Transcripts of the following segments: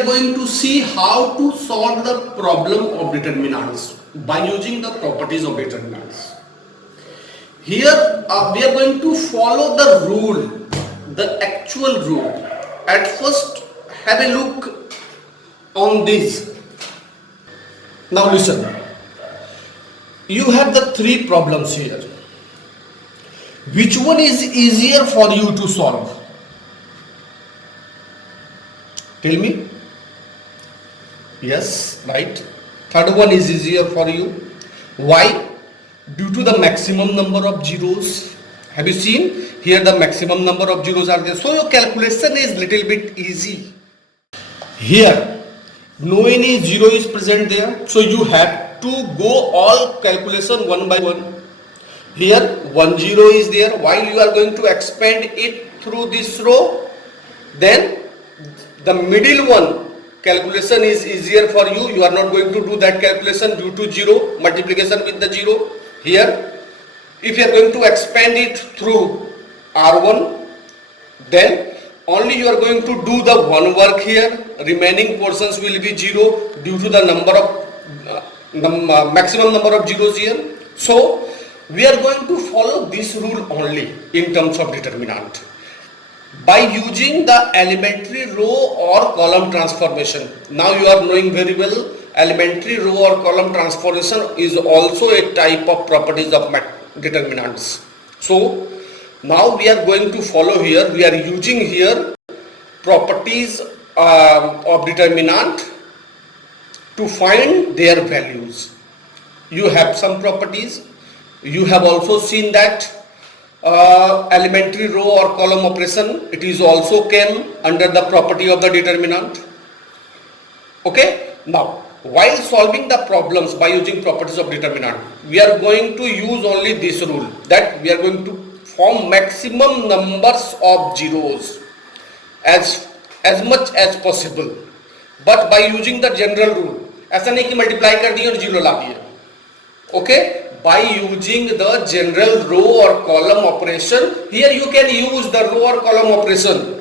are going to see how to solve the problem of determinants by using the properties of determinants. Here we are going to follow the rule, the actual rule. At first, have a look on this. Now listen. You have the three problems here. Which one is easier for you to solve? Tell me. Yes, right. Third one is easier for you. Why? Due to the maximum number of zeros. Have you seen? Here the maximum number of zeros are there. So your calculation is little bit easy. Here, no any zero is present there. So you have to go all calculation one by one. Here 1 0 is there. While you are going to expand it through this row, then the middle one calculation is easier for you. You are not going to do that calculation due to 0, multiplication with the 0. Here, if you are going to expand it through R1, then only you are going to do the one work here. Remaining portions will be 0 due to the number of maximum number of zeros here. So we are going to follow this rule only in terms of determinant by using the elementary row or column transformation. Now you are knowing very well, elementary row or column transformation is also a type of properties of determinants. So now we are going to follow here, we are using here properties of determinant to find their values. You have some properties. You have also seen that elementary row or column operation, it is also came under the property of the determinant. Okay, now while solving the problems by using properties of determinant, we are going to use only this rule, that we are going to form maximum numbers of zeros as much as possible, but by using the general rule. ऐसा नहीं कि multiply कर दिए और zero ला दिए. Okay, by using the general row or column operation, here you can use the row or column operation.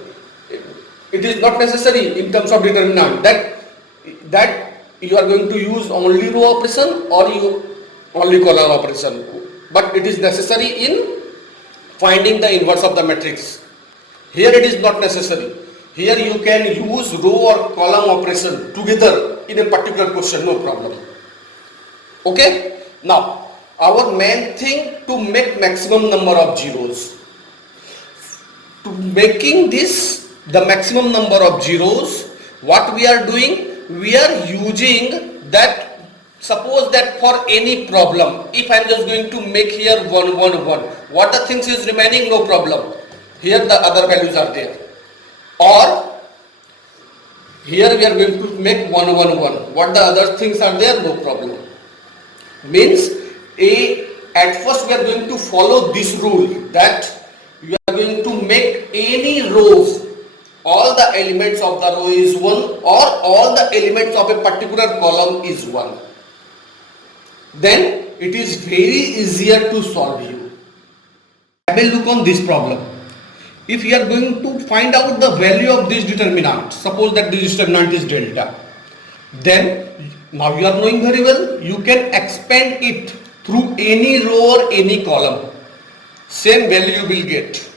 It is not necessary in terms of determinant that you are going to use only row operation or you only column operation, but it is necessary in finding the inverse of the matrix. Here it is not necessary. Here you can use row or column operation together in a particular question, no problem. Okay, now our main thing to make maximum number of zeros. To making this the maximum number of zeros, what we are doing, we are using that. Suppose that for any problem, if I am just going to make here 1 1 1, what the things is remaining, no problem. Here the other values are there. Or here we are going to make 1 1 1, what the other things are there, no problem. Means at first we are going to follow this rule, that we are going to make any rows, all the elements of the row is 1 or all the elements of a particular column is 1. Then it is very easier to solve you. Have a look on this problem. If you are going to find out the value of this determinant, suppose that this determinant is delta, then now you are knowing very well, you can expand it through any row or any column. Same value you will get.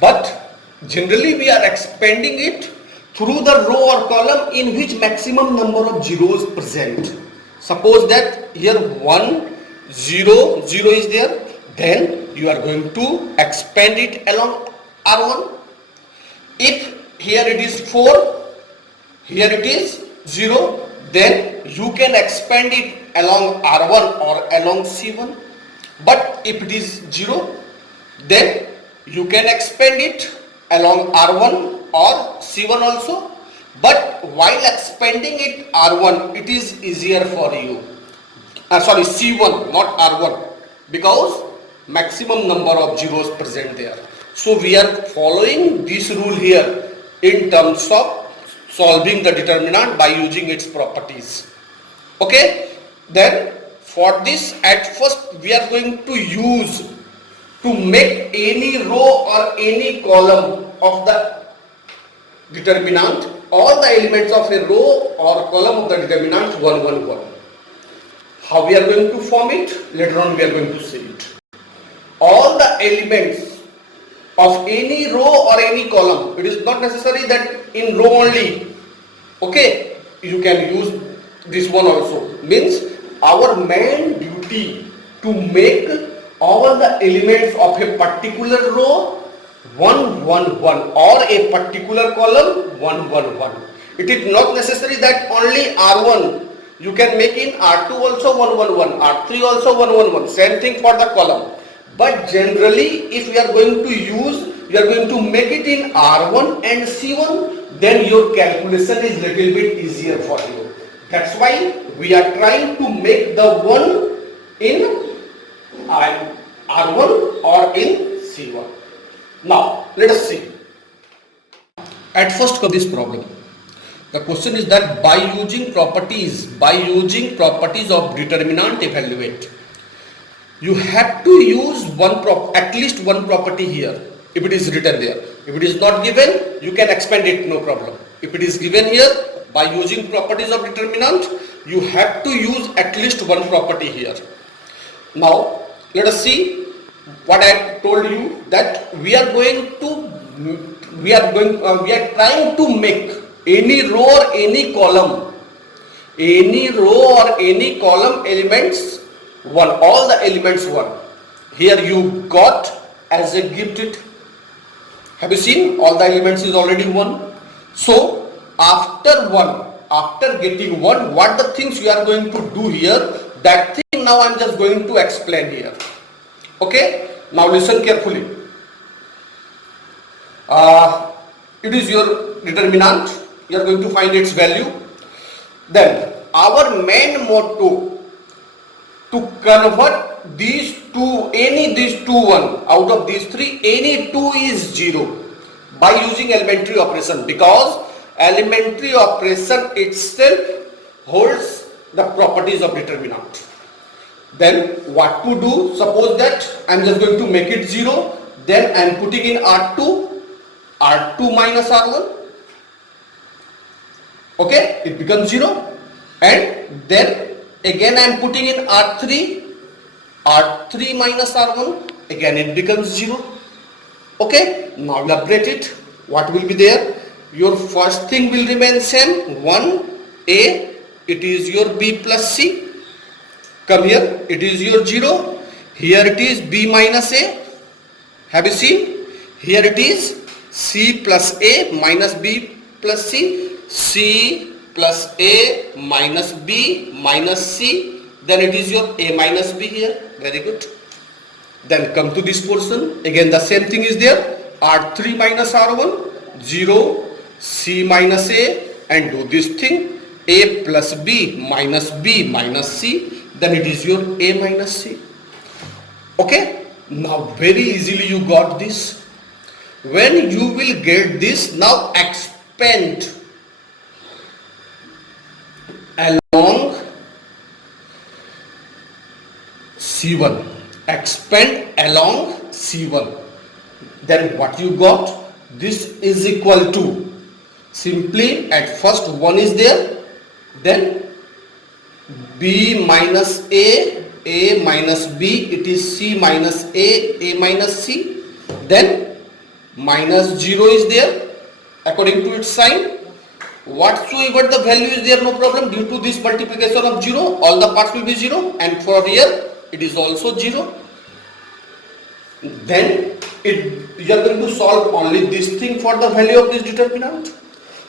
But generally we are expanding it through the row or column in which maximum number of zeros present. Suppose that here 1 0 0 is there, then you are going to expand it along R1. If here it is 4, here it is 0, then you can expand it along R1 or along C1. But if it is 0, then you can expand it along R1 or C1 also. But while expanding it R1, it is easier for you. C1, not R1, because maximum number of zeros present there. So we are following this rule here in terms of solving the determinant by using its properties. Okay, then for this, at first we are going to use to make any row or any column of the determinant all the elements of a row or column of the determinant 1 1 1. How we are going to form it? Later on we are going to see it. All the elements of any row or any column, it is not necessary that in row only, okay, you can use this one also. Means our main duty to make all the elements of a particular row 1 1 1 or a particular column 1 1 1. It is not necessary that only R1, you can make in R2 also 1 1 1, R3 also 1 1 1, same thing for the column. But generally if we are going to use, you are going to make it in R1 and C1, then your calculation is little bit easier for you. That's why we are trying to make the one in R1 or in C1. Now let us see. At first come this problem. The question is that by using properties of determinant evaluate, you have to use at least one property here if it is written there. If it is not given, you can expand it, no problem. If it is given here, by using properties of determinant, you have to use at least one property here. Now let us see what I told you, that we are trying to make any row or any column elements 1, all the elements 1. Here you got as a gifted, have you seen all the elements is already 1. So after getting 1, what the things you are going to do here, that thing now I am just going to explain here. Okay, now listen carefully. It is your determinant, you are going to find its value. Then our main motto to convert these two one out of these three, any two is 0 by using elementary operation, because elementary operation itself holds the properties of determinant. Then what to do? Suppose that I am just going to make it 0, then I am putting in R2 minus R1, okay, it becomes 0, and then again I am putting in R3 minus R1, again it becomes 0. Okay, now elaborate it. What will be there? Your first thing will remain same, 1A, it is your B plus C. Come here, it is your 0. Here it is B minus A. Have you seen? Here it is C plus A minus B plus C. C plus A minus B minus C. Then it is your A minus B here. Very good. Then come to this portion. Again the same thing is there. R3 minus R1, 0, C minus A, and do this thing. A plus B minus C. Then it is your A minus C. Okay. Now very easily you got this. When you will get this, now expand along C1. Expand along C1. Then what you got? This is equal to, simply at first 1 is there, then B minus A minus B, it is C minus A minus C, then minus 0 is there according to its sign. Whatsoever the value is there, no problem, due to this multiplication of 0, all the parts will be 0, and for here it is also 0. Then you are going to solve only this thing for the value of this determinant.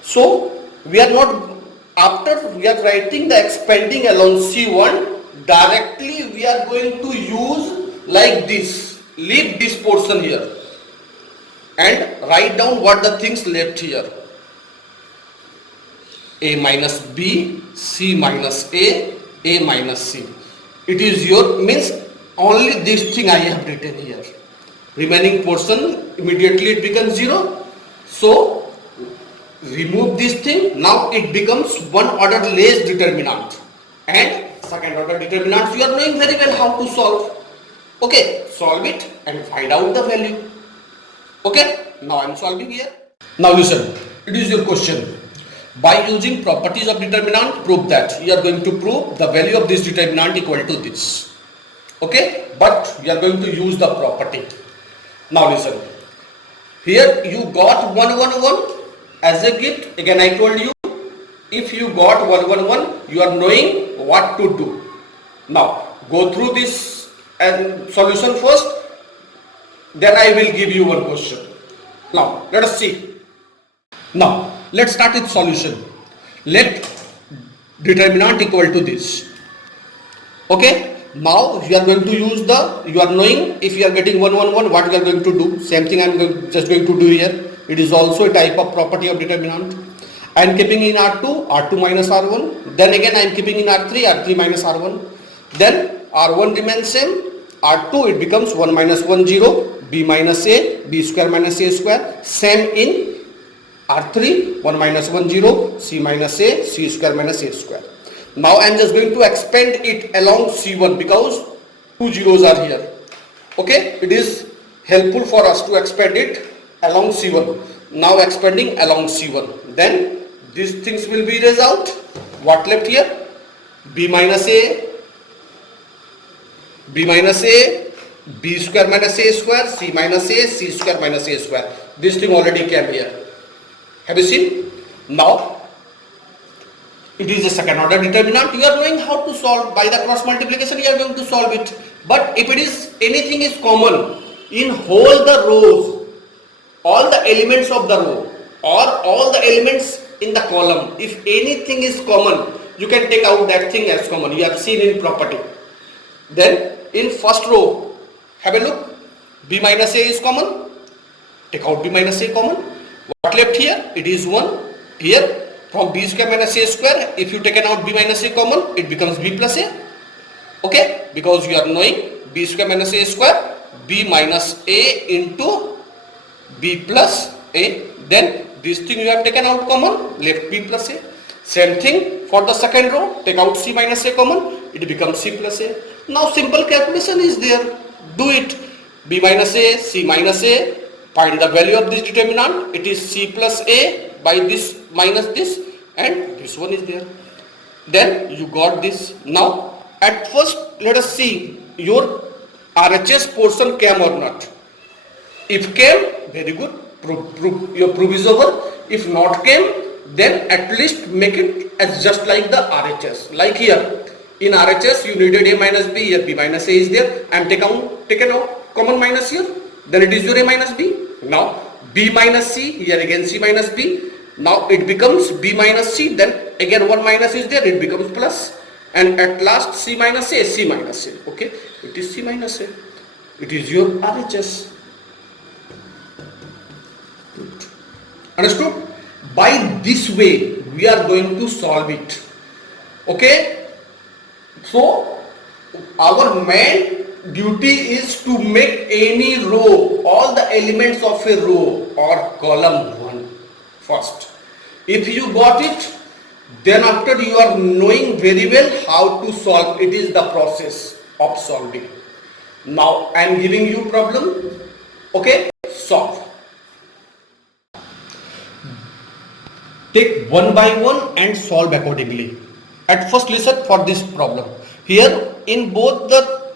So we are not, after we are writing the expanding along C1, directly we are going to use like this, leave this portion here and write down what the things left here. A minus B, C minus A minus C. It is your, means only this thing I have written here. Remaining portion, immediately it becomes 0. So remove this thing, now it becomes one order less determinant, and second order determinants you are knowing very well how to solve. Okay, solve it and find out the value. Okay, now I am solving here. Now listen, it is your question. By using properties of determinant, prove that. You are going to prove the value of this determinant equal to this. Okay, but we are going to use the property. Now listen. Here you got 111 as a gift. Again I told you, if you got 111, you are knowing what to do. Now go through this and solution first, then I will give you one question. Now let us see. Now let's start with solution. Let determinant equal to this. Okay, now you are going to use you are knowing if you are getting 111 what you are going to do. Same thing I am just going to do here. It is also a type of property of determinant. I am keeping in R2 minus R1. Then again I am keeping in R3 minus R1. Then R1 remains same. R2 it becomes 1 minus 1 0, B minus A, B square minus A square. Same in R3, 1 minus 1 0, C minus A, C square minus A square. Now I am just going to expand it along C1 because two zeros are here. Okay, it is helpful for us to expand it along C1. Now expanding along C1. Then these things will be erased out. What left here? B minus A, B minus A, B square minus A square, C minus A, C square minus A square. This thing already came here. Have you seen? Now it is a second order determinant. You are knowing how to solve. By the cross multiplication you are going to solve it. But if it is anything is common in whole the rows, all the elements of the row or all the elements in the column, if anything is common, you can take out that thing as common. You have seen in property. Then in first row, have a look. B minus A is common. Take out B minus A common. What left here? It is 1. Here from B square minus A square, if you taken out B minus A common, it becomes B plus A. Okay, because you are knowing B square minus A square, B minus A into B plus A. Then this thing you have taken out common, left B plus A. Same thing for the second row, take out C minus A common, it becomes C plus A. Now simple calculation is there. Do it. B minus A, C minus A. Find the value of this determinant. It is C plus A by this minus this, and this one is there. Then you got this. Now at first let us see your RHS portion came or not. If came, very good. Your proof is over. If not came, then at least make it as just like the RHS. Like here in RHS you needed A minus B. Here B minus A is there. I am taken out common minus here. Then it is your A minus B. Now B minus C, here again C minus B. Now it becomes B minus C, then again 1 minus is there, it becomes plus. And at last C minus A, C minus A. Okay, it is C minus A. It is your RHS. Good. Understood? By this way we are going to solve it. Okay. So our main duty is to make any row, all the elements of a row or column 1 first. If you got it, then after you are knowing very well how to solve. It is the process of solving. Now I am giving you problem. Okay, solve. Take one by one and solve accordingly. At first listen for this problem. Here in both the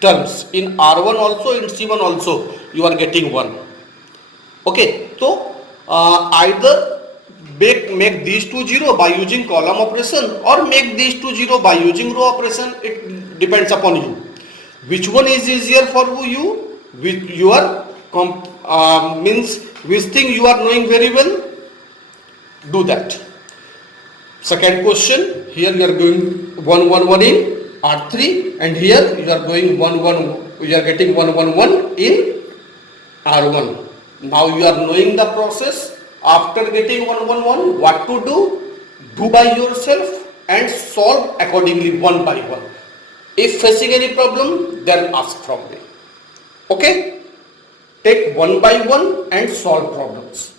terms, in R1 also, in C1 also, you are getting 1. Okay, so either make these two 0 by using column operation or make these two 0 by using row operation. It depends upon you. Which one is easier for you? With your means which thing you are knowing very well, do that. Second question, here you are going 1 1 1 in R3 and here you are going 1 1, you are getting 1 1 1 in R1. Now you are knowing the process. After getting 1 1 1, what to do? Do by yourself and solve accordingly one by one. If facing any problem, then ask from me. Okay? Take one by one and solve problems.